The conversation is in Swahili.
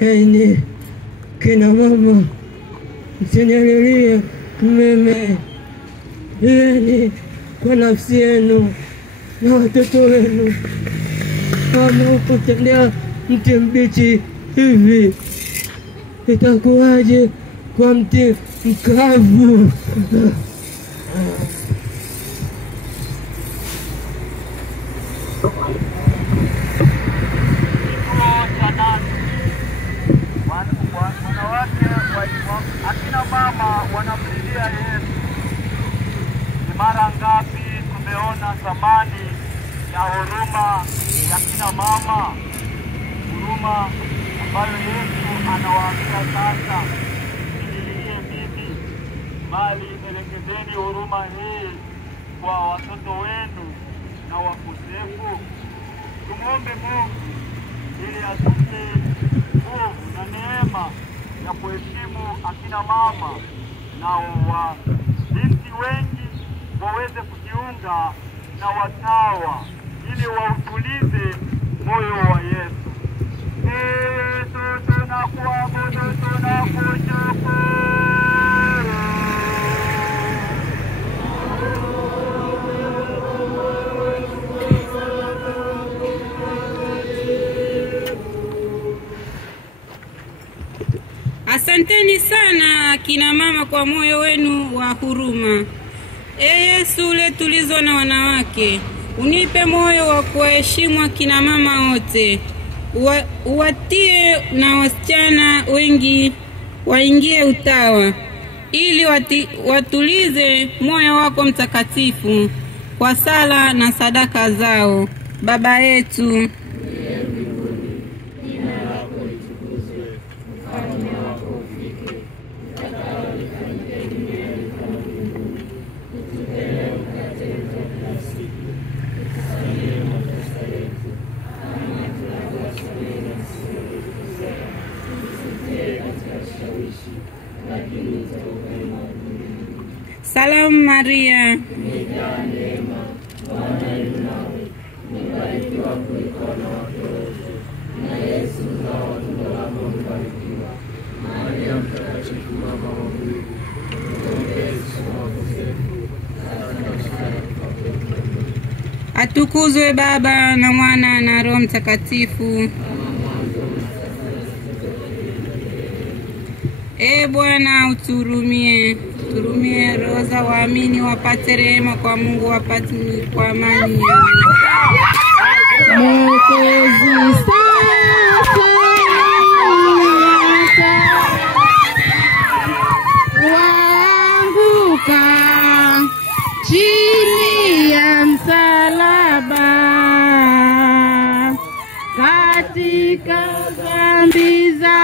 Enyi kina mama, msinialilie mimi, lieni kwa nafsi yenu na watoto wenu. Kama ukutendea mti mbichi hivi, itakuwaje kwa mti mkavu? Wanawake akina mama wanamlilia Yesu. Ni mara ngapi tumeona thamani ya huruma ya kina mama, huruma ambayo Yesu anawaambia sasa, msililie mimi, bali elekezeni huruma hii kwa watoto wenu na wakosefu. Tumuombe Mungu ili atupe nguvu na neema ya kuheshimu akina mama na binti wengi waweze kujiunga na watawa ili wautulize moyo wa Yesu. Yesu tunakuabudu, tunakushukuru. Asanteni sana kina mama kwa moyo wenu wa huruma. Yesu uliyetulizwa na wanawake, unipe moyo wa kuheshimu kina mama wote. Uwatie na wasichana wengi waingie utawa, ili watulize moyo wako mtakatifu kwa sala na sadaka zao. Baba yetu Salamu Maria, atukuzwe Baba na Mwana na Roho Mtakatifu. Bwana uturumie, turumie roho za waamini wapate rehema kwa Mungu, wapate kwa amani ya Mwokozi. Waanguka chini ya msalaba katika dhambi za